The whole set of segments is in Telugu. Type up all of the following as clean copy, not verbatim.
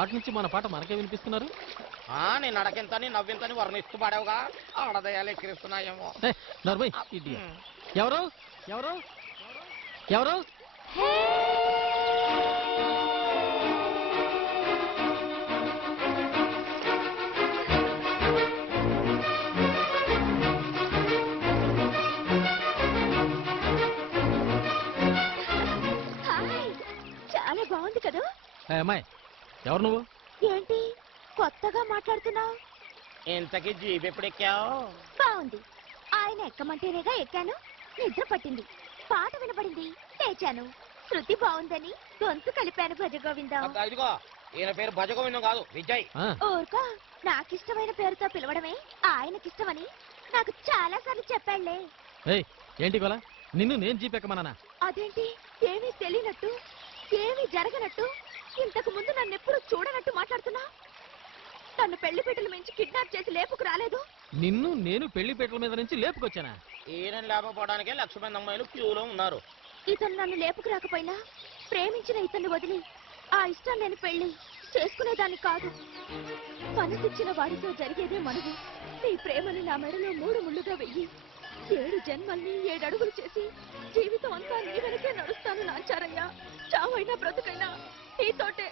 స్టార్ట్ నుంచి మన పాట మనకే వినిపిస్తున్నారు. నేను అడగింతని నవ్వింతని వర్ణిస్తూ పాడావుగా ఆడదయాలు ఎక్కిరిస్తున్నాయేమో. ఎవరు ఎవరు ఎవరు చాలా బాగుంది కదా. అమ్మాయి ఎవరు నువ్వు? ఏంటి కొత్తగా మాట్లాడుతున్నావు? ఇంతకీ జీబ్ ఎప్పుడు ఎక్కావు? బాగుంది. ఆయన ఎక్కమంటేనేగా ఎక్కాను. నిద్ర పట్టింది, పాట వినపడింది, లేచాను. శృతి బాగుందని గొంతు కలిపాను. భజగోవిందం. ఇదిగో ఈయన పేరు భజగోవిందం కాదు, విజయ్. ఊరుకో, నాకిష్టమైన పేరుతో పిలవడమే ఆయనకిష్టమని నాకు చాలా సార్లు చెప్పాళ్లే. ఏంటి గోలా? నిన్ను నేను జీప్ ఎక్కమన్నానా? అదేంటి ఏమీ తెలియనట్టు, ఏమీ జరగనట్టు, ఇంతకు ముందు నన్ను ఎప్పుడు చూడనట్టు మాట్లాడుతున్నా? తను పెళ్లి పీటల మించి కిడ్నాప్ చేసి లేపుకు రాలేదు. నిన్ను నేను పెళ్లి పీటల మీద నుంచి లేపుకొచ్చానా? ఈయన లేకపోవడానికే 1,00,000 మంది అమ్మాయిలు క్యూలో ఉన్నారు. ఇతను నన్ను లేపుకు రాకపోయినా ప్రేమించిన ఇతన్ని వదిలి ఆ ఇష్టం లేని పెళ్లి చేసుకునేదాన్ని కాదు. మనసిచ్చిన వారితో జరిగేదే మనవు. నీ ప్రేమని నా మెడలో 3 ముళ్ళుగా వెయ్యి 7 జన్మల్ని 7 అడుగులు చేసి జీవితం అంతా నీ వెనకే నడుస్తాను నాచారయ్య. చావైనా బ్రతుకైనా నీతోటే.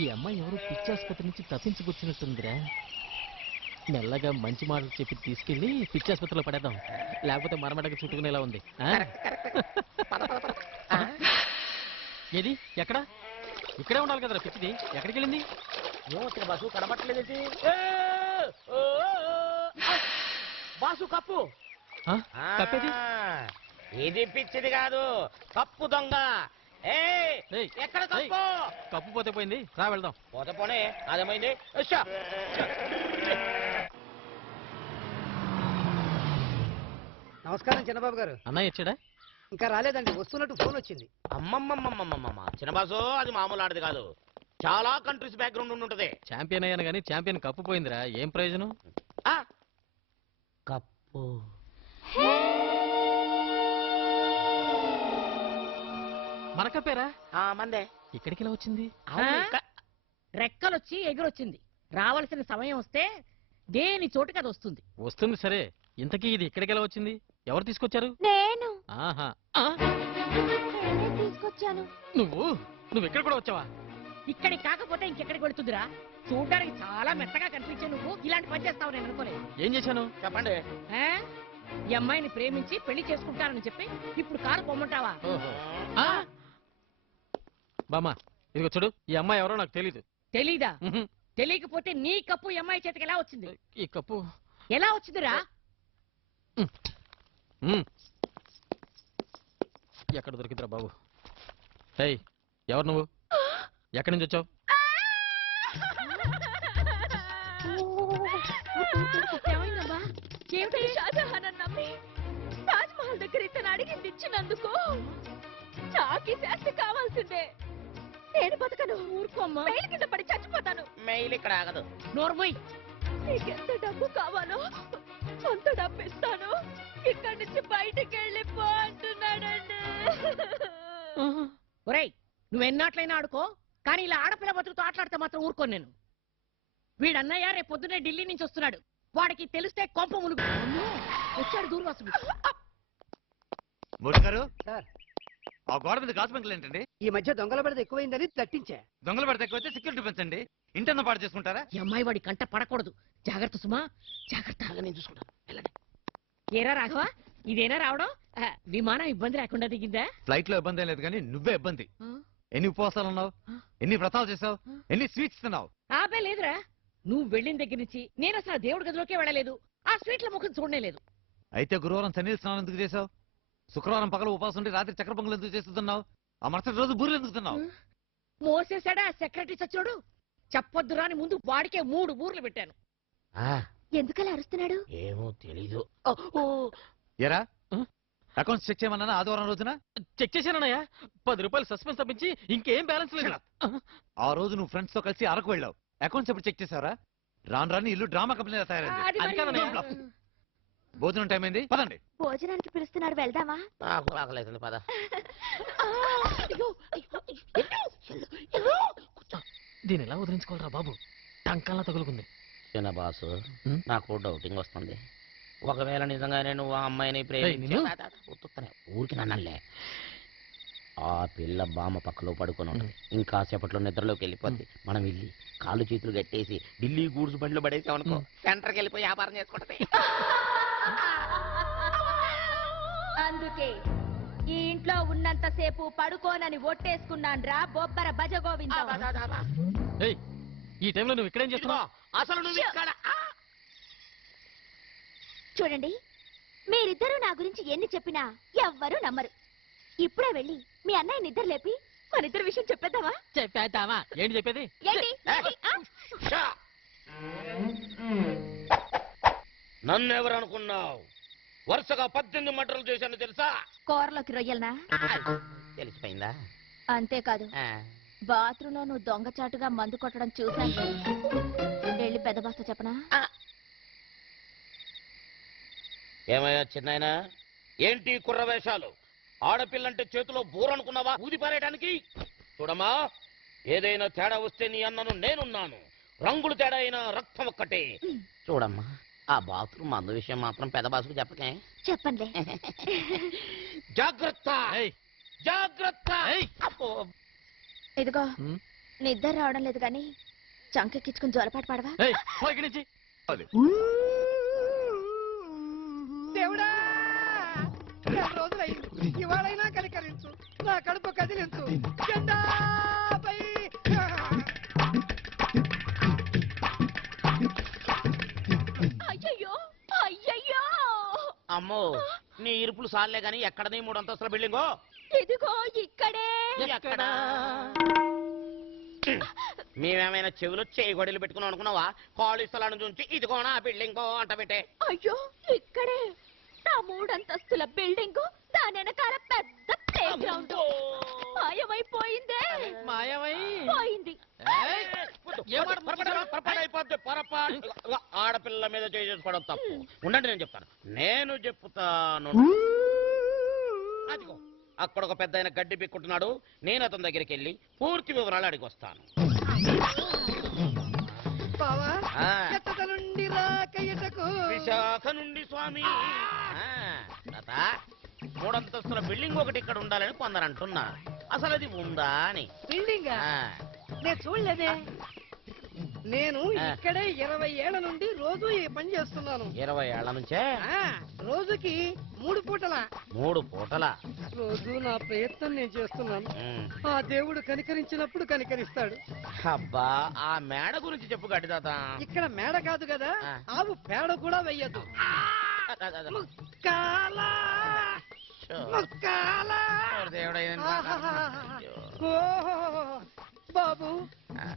ఈ అమ్మాయి ఎవరు పిచ్చాసుపత్రి నుంచి తప్పించుకొచ్చినట్టుందిరా. మెల్లగా మంచి మాటలు చెప్పి తీసుకెళ్లి పిచ్చాసుపత్రిలో పడేద్దాం, లేకపోతే మరమడకి చుట్టుకునేలా ఉంది. ఏది ఎక్కడ? ఇక్కడే ఉండాలి కదరా పిచ్చిది. ఎక్కడికి వెళ్ళింది? బాసు కనబట్టలేదు. బాసు కప్పు కప్పేది? ఇది పిచ్చిది కాదు, కప్పు దొంగ. ఎక్కడ కప్పు? కప్పు పోతే పోయింది, రా వెళ్దాం. పోతే పోనే, అదేమైంది? నమస్కారం చిన్నబాబు గారు. అన్నయ్య వచ్చాడా? ఇంకా రాలేదండి, వస్తున్నట్టు ఫోన్ వచ్చింది. అమ్మమ్మమ్మమ్మమ్మమ్మ చిన్నబాసు, అది మామూలు ఆడది కాదు, చాలా కంట్రీస్ బ్యాక్గ్రౌండ్ ఉంటది. ఛాంపియన్ అయ్యాను కానీ ఛాంపియన్ కప్పు పోయిందిరా. ఏం ప్రయోజనం? కప్పు మన కప్పేరా? మందే. ఇక్కడికి ఎలా వచ్చింది? రెక్కలొచ్చి ఎగురొచ్చింది. రావాల్సిన సమయం వస్తే దేని చోటుకి అది వస్తుంది. వస్తుంది సరే, ఇంతకీ ఇది ఇక్కడికి ఎలా వచ్చింది? ఎవరు తీసుకొచ్చారు? నేను. ఆహా, తీసుకొచ్చాను. నువ్వు ఇక్కడ కూడా వచ్చావా? ఇక్కడికి కాకపోతే ఇంకెక్కడికి వెళుతుందిరా? చూడడానికి చాలా మెత్తగా కనిపించే నువ్వు ఇలాంటి పని చేస్తావు నేను అనుకోలేదు. ఏం చేశాను చెప్పండి. ఈ అమ్మాయిని ప్రేమించి పెళ్లి చేసుకుంటానని చెప్పి ఇప్పుడు కారు పొమ్మంటావా? బామ్మా ఇదిగో చూడు, ఈ అమ్మాయి ఎవరో నాకు తెలీదు. తెలీదా? తెలియకపోతే నీ కప్పు ఈ అమ్మాయి చేతికి ఎలా వచ్చింది? ఈ కప్పు ఎలా వచ్చిందిరా? ఎక్కడ దొరికిందిరా బాబు? ఎవరు నువ్వు? ఎక్కడి నుంచి వచ్చావు? షాజహాన్ నమ్మి తాజ్ మహల్ దగ్గర ఇతను అడిగింది ఇచ్చినందుకు నాకు ఈ శాస్తి కావాల్సిందే. నేను బతకను. ఊరుకోమ్మా, మెయిల్ కింద పడి చచ్చిపోతాను. మెయిల్ ఇక్కడ ఆగదు. నోర్మోయ్, నీకెంత డబ్బు కావాలో అంత డబ్బు ఇస్తాను. ఇక్కడి నుంచి బయటకు వెళ్ళిపో అంటున్నాడండి. ఒరేయ్, నువ్వెన్నాట్లయినా ఆడుకో, కానీ ఇలా ఆడపిల్ల బతుకుతో ఆటలాడితే మాత్రం ఊరుకోను నేను. వీడన్నయ్య రేపు పొద్దునే ఢిల్లీ నుంచి వస్తున్నాడు. వాడికి తెలిస్తే కొంప మునుగు. వచ్చాడు దూర్వాసుడు. మోడీ గారు, సార్ ఆ గోడ మీద గాజు బంకులు ఏంటండి? ఈ మధ్య దొంగల పడితే ఎక్కువైందని తట్టించా. దొంగలు పడితే ఎక్కువైతే సెక్యూరిటీ పెంచండి. ఇంటన్న పాటు చేసుకుంటారా? ఈ అమ్మాయి వాడి కంట పడకూడదు. జాగ్రత్త సుమా, జాగ్రత్త. నేను చూసుకుంటాను. ఏరా రాఘవ, ఇదేనా రావడం? విమానం ఇబ్బంది లేకుండా దిగిందా? ఫ్లైట్ లో ఇబ్బంది ఏం లేదు కానీ నువ్వే ఇబ్బంది. ఎన్ని ఉపవాసాలు ఉన్నావు, ఎన్ని వ్రతాలు చేసావు, ఎన్ని స్వీట్స్ తిన్నావు? ఆపే లేదురా. నువ్వు వెళ్ళిన దగ్గర నుంచి నేను అసలు దేవుడి గదిలోకే వెళ్ళలేదు. ఆ స్వీట్ల ముఖం చూడలేదు. అయితే గురువారం సన్నీల్ స్నానం ఎందుకు చేసావు? శుక్రవారం పగల ఉపవాసం ఉండి రాత్రి చక్ర పొంగలు ఎందుకు చేస్తున్నావు? ఆ మరుసటి రోజు బూరెలు ఎందుకు తిన్నావు? మోసేశాడా సెక్రటరీ చచ్చాడు? చెప్పొద్దు రాని ముందు వాడికే 3 బూర్లు పెట్టాను. ఎందుకలా అరుస్తున్నాడు? ఏమో తెలీదు. ఎరా అకౌంట్స్ చెక్ చేయమన్నా ఆదివారం రోజున? చెక్ చేశానన్నయ్య. 10 రూపాయలు సస్పెన్స్ తప్పించి ఇంకేం బ్యాలెన్స్ లేదు. ఆ రోజు నువ్వు ఫ్రెండ్స్ తో కలిసి అరకు వెళ్ళావు. అకౌంట్స్ ఎప్పుడు చెక్ చేసావరా? రాను ఇల్లు డ్రామా కంపెనీలో తయారైంది. భోజనం టైం అయింది, పదండి. భోజనానికి పిలుస్తున్నాడు, వెళ్దామా? నాకు ఆకలేతుంది, పద. దీని ఎలా వదిలించుకోవాలరా బాబు, టంకాలా తగులుకుంది. చిన్న బాసు ఉం? నాకు డౌటింగ్ వస్తుంది. ఒకవేళ నిజంగానే నువ్వు ఆ అమ్మాయిని నిన్ను? ఊరికి నన్నలే, ఆ పిల్ల బామ్మ పక్కలో పడుకొని ఉంటుంది. ఇంకా సేపట్లో నిద్రలోకి వెళ్ళిపోద్ది. మనం వెళ్ళి కాళ్ళు చేతులు కట్టేసి ఢిల్లీ గూడ్స్ బండిలో పడేసామనుకో, సెంటర్కి వెళ్ళిపోయి వ్యాపారం చేసుకుంటది. అందుకే ఈ ఇంట్లో ఉన్నంతసేపు పడుకోనని ఒట్టేసుకున్నాన్రా బొబ్బర భజగోవిందం. ఏయ్, ఈ టైంలో నువ్వు ఇక్కడేం చేస్తున్నావు? అసలు నువ్వు ఇక్కడ చూడండి, మీరిద్దరూ నా గురించి ఎన్ని చెప్పినా ఎవ్వరూ నమ్మరు. ఇప్పుడే వెళ్ళి మీ అన్నయ్య నిద్ర లేపి మనిద్దరి విషయం చెప్పేద్దామా? చెప్పేద్దామా? ఏంటి చెప్పేది? ఏంటి? షా! నన్నెవరు అనుకున్నావు? వరుసగా 18 మర్డర్లు చేశాను తెలుసా? కూరలోకి రొయ్యలనా? తెలిసిపోయిందా? అంతేకాదు, ఆ, బాత్రూంలో నువ్వు దొంగచాటుగా మందు కొట్టడం చూశాను. వెళ్ళి పెద్ద బాస్త చెప్పనా? ఏమయ్యా చిన్నాయనా, ఏంటి కుర్ర వేషాలు? ఆడపిల్లంటే చేతిలో బోరనుకున్నావా ఊది పారేయడానికి? చూడమ్మా, ఏదైనా తేడా వస్తే నీ అన్నను నేనున్నాను. రంగులు తేడా అయినా రక్తం ఒక్కటే. చూడమ్మా, ఆ బాత్రూమ్ మందు విషయం మాత్రం పెద్ద బాసుకు చెప్పకే. చెప్పండి. జాగ్రత్త, ఏయ్, జాగ్రత్త. ఏయ్. అబ్బో. ఇదిగో, ఉం? నిద్ర రావడం లేదు కానీ చంకెక్కించుకుని జ్వరపాటు పడవా? ఏయ్, పో ఇక్కడి నుంచి. దేవుడా, 2 రోజులైంది. ఇవాళైనా కనికరించు, నా కడుపు కదిలించు. జెండాపై అయ్యయ్యో, అయ్యయ్యో! అమ్మో, నీ ఇరుపులు సాలే గాని ఎక్కడ నీ 3 అంతస్తుల బిల్డింగో? ఇదిగో ఇక్కడే. ఎక్కడా? మేమేమైనా చెవులు చేయి గొడవలు పెట్టుకున్నాం అనుకున్నావా? ఖాళీ స్థలాన్ని చూసి ఇదిగోనా బిల్డింగో అంట పెట్టే. అయ్యో, ఇక్కడే నా 3 అంతస్తుల బిల్డింగ్, దాని వెనకాల పెద్ద ప్లే గ్రౌండ్. మాయమైపోయిందే. మాయమై పోయింది. ఏయ్, ఏం మాట మాట్లాడుతున్నావు? పొరపాటు ఆడపిల్ల మీద చేసుకోవడం తప్పు. ఉండండి, నేను చెప్తాను. నేను చెప్తాను. అదిగో అక్కడ ఒక పెద్ద ఆయన గడ్డి పిక్కుంటున్నాడు. నేను అతని దగ్గరికి వెళ్ళి పూర్తి వివరాలు అడిగి వస్తాను. బావా, ఆ. ఎత్తట నుండి రాకయ్యటకు. విశాఖ నుండి స్వామి. తాత, 3 అంతస్తుల బిల్డింగ్ ఒకటి ఇక్కడ ఉండాలని కొందరు అంటున్నారు. అసలు అది ఉందా అని. బిల్డింగ్ ఆ, నేను చూడలేదే. నేను ఇక్కడే 20 ఏళ్ల నుండి రోజు ఈ పని చేస్తున్నాను. 20 ఏళ్ల నుంచే ఆ, రోజుకి 3 పూటల. 3 పూటల. రోజు నా ప్రయత్నం నేను చేస్తున్నాను. ఉమ్. ఆ దేవుడు కనికరించినప్పుడు కనికరిస్తాడు. అబ్బా, ఆ మేడ గురించి చెప్పు గడ్డి తాత. ఇక్కడ మేడ కాదు కదా, ఆ. ఆవు పేడ కూడా వెయ్యదు. ముక్కాల, షో. ముక్కాల. ఓ దేవుడా, ఇదేంటి తాత? ఆహాహాహా. అయ్యో. ఓహో, బాబు,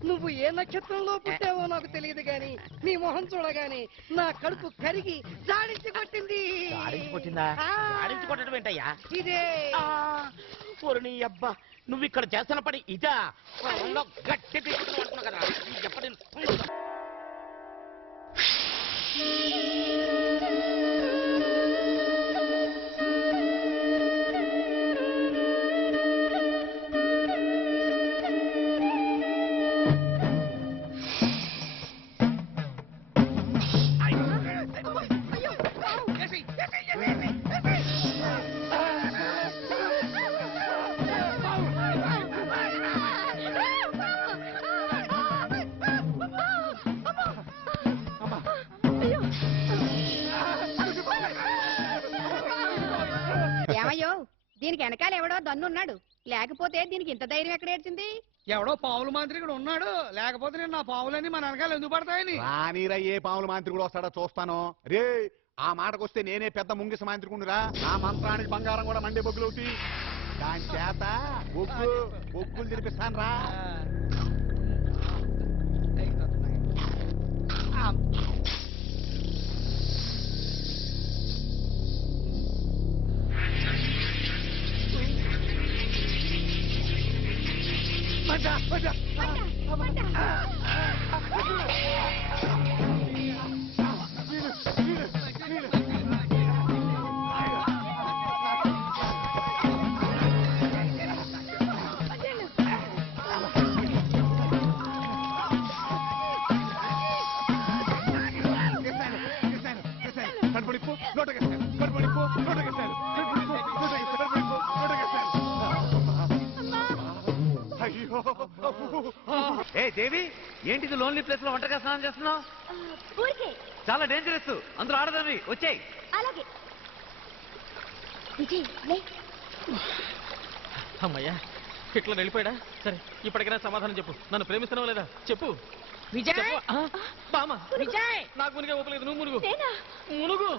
నువ్వు ఏ నక్షత్రంలో పుట్టావో నాకు తెలియదు గాని నీ మొహం చూడగాని నా కడుపు కరిగి జాడించి కొట్టింది. జాడించి కొట్టిందా? ఆ. జాడించి కొట్టడం ఏంటయ్యా? ఇదే ఓరి నీ అబ్బా, నువ్వు ఇక్కడ చేస్తున్న పని ఇదా? పొలంలో గట్టి తీసుకుని అనుకున్నా కదా. ఎప్పటి ఏమయ్యో, దీనికి వెనకాల ఎవడో దన్నున్నాడు, లేకపోతే దీనికి ఇంత ధైర్యం ఎక్కడ ఏడ్చింది? ఎవడో పావుల మాంత్రికుడు ఉన్నాడు, లేకపోతే నేను నా పావులన్నీ మన వెనకాల ఎందుకు పడతాయని. రానీరా, ఏ పాముల మాంత్రికుడు వస్తాడో చూస్తాను. రే, ఆ మాటకొస్తే నేనే పెద్ద ముంగిస మాంత్రికుడురా. నా మంత్రానికి బంగారం కూడా మండే బొగ్గులవుతాయి. దాని చేత బొగ్గులు తినిపిస్తాను రా. నోటకేశారు కడుపుడిపో నోటకేశారు నోటకేశారు. అయ్యో ఏ దేవి ఏంటిది లోన్లీ ప్లేస్ లో ఒంటరిగా స్నానం చేస్తున్నావు? ఊరికే. చాలా డేంజరస్, అందరూ ఆడదండి వచ్చాయి. అలాగే. విజయ్ లే. అమ్మయ్యా హిట్లర్ వెళ్ళిపోయాడా? సరే ఇప్పటికైనా సమాధానం చెప్పు, నన్ను ప్రేమిస్తున్నావా లేదా చెప్పు. విజయ్ చెప్పు. బామ్మ విజయ్ నాకు మునిగే ఒప్పలేదు, నువ్వు మునుగు నేనా? మునుగు.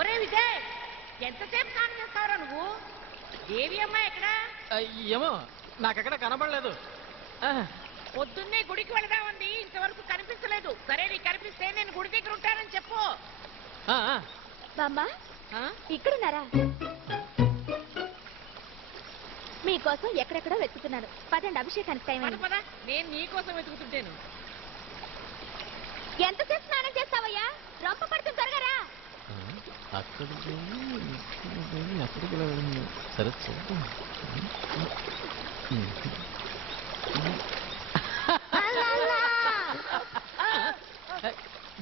ఒరే విజయ్ ఎంతసేపు స్నానం చేస్తావురా నువ్వు? దేవి అమ్మాయి ఎక్కడ? ఏమో నాకెక్కడ కనబడలేదు. పొద్దున్నే గుడికి వెళదామంది, ఇంతవరకు కనిపించలేదు. సరే నీకు కనిపిస్తే నేను గుడి దగ్గర ఉంటానని చెప్పు. బామ్మ ఆ? ఇక్కడున్నారా? మీకోసం ఎక్కడెక్కడో వెతుకుతున్నాను. పదండి, అభిషేకానికి టైం పద అయింది. పద, నేను నీకోసం వెతుకుతుంటాను. ఎంతసేపు స్నానం చేస్తావయ్యా? రొంప పడుతుంది, త్వరగా రా. అక్కడికి అక్కడికి వెళ్ళాలి. సరే చూద్దాం.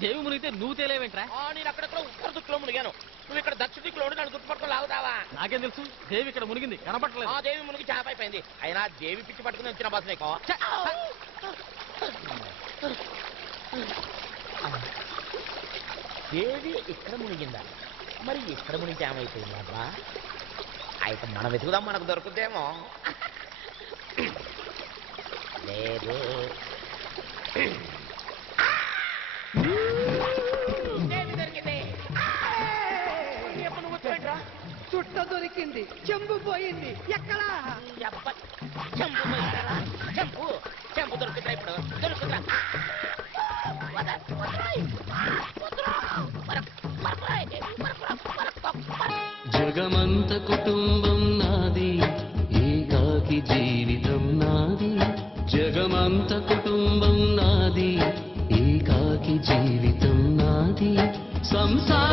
దేవి మునిగితే నువ్వు తేలేవేంట్రా? నేను అక్కడక్కడ ఉత్తర దిక్కులో మునిగాను, నువ్వు ఇక్కడ దక్షిణ దిక్కులో ఉండి నన్ను గుర్తుపట్టుకుని లాగుతావా? నాకేం తెలుసు, దేవి ఇక్కడ మునిగింది కనపడలేదు. ఆ దేవి మునిగి చేప అయిపోయింది. అయినా దేవి పిచ్చి పట్టుకుని వచ్చిన బస్ నీకో. దేవి ఇక్కడ మునిగిందా? మరి ఇక్కడ మునిగి ఏమైపోయింది అబ్బా? అయితే మనం వెతుకుదాం, మనకు దొరుకుద్దేమో. లేదు దేవి దొరికింది. ఎప్పుడు నువ్వు వచ్చావేంట్రా? చుట్ట దొరికింది, చెంబు పోయింది. ఎక్కడా? చెంపు పోయిందరా? చెంపు దొరుకుతుందా? ఇప్పుడు దొరుకుతుందా? జగమంత కుటుంబం నాది, ఏకాకి జీవితం నాది. జగమంత కుటుంబం నాది, ఏకాకి జీవితం నాది. సంసార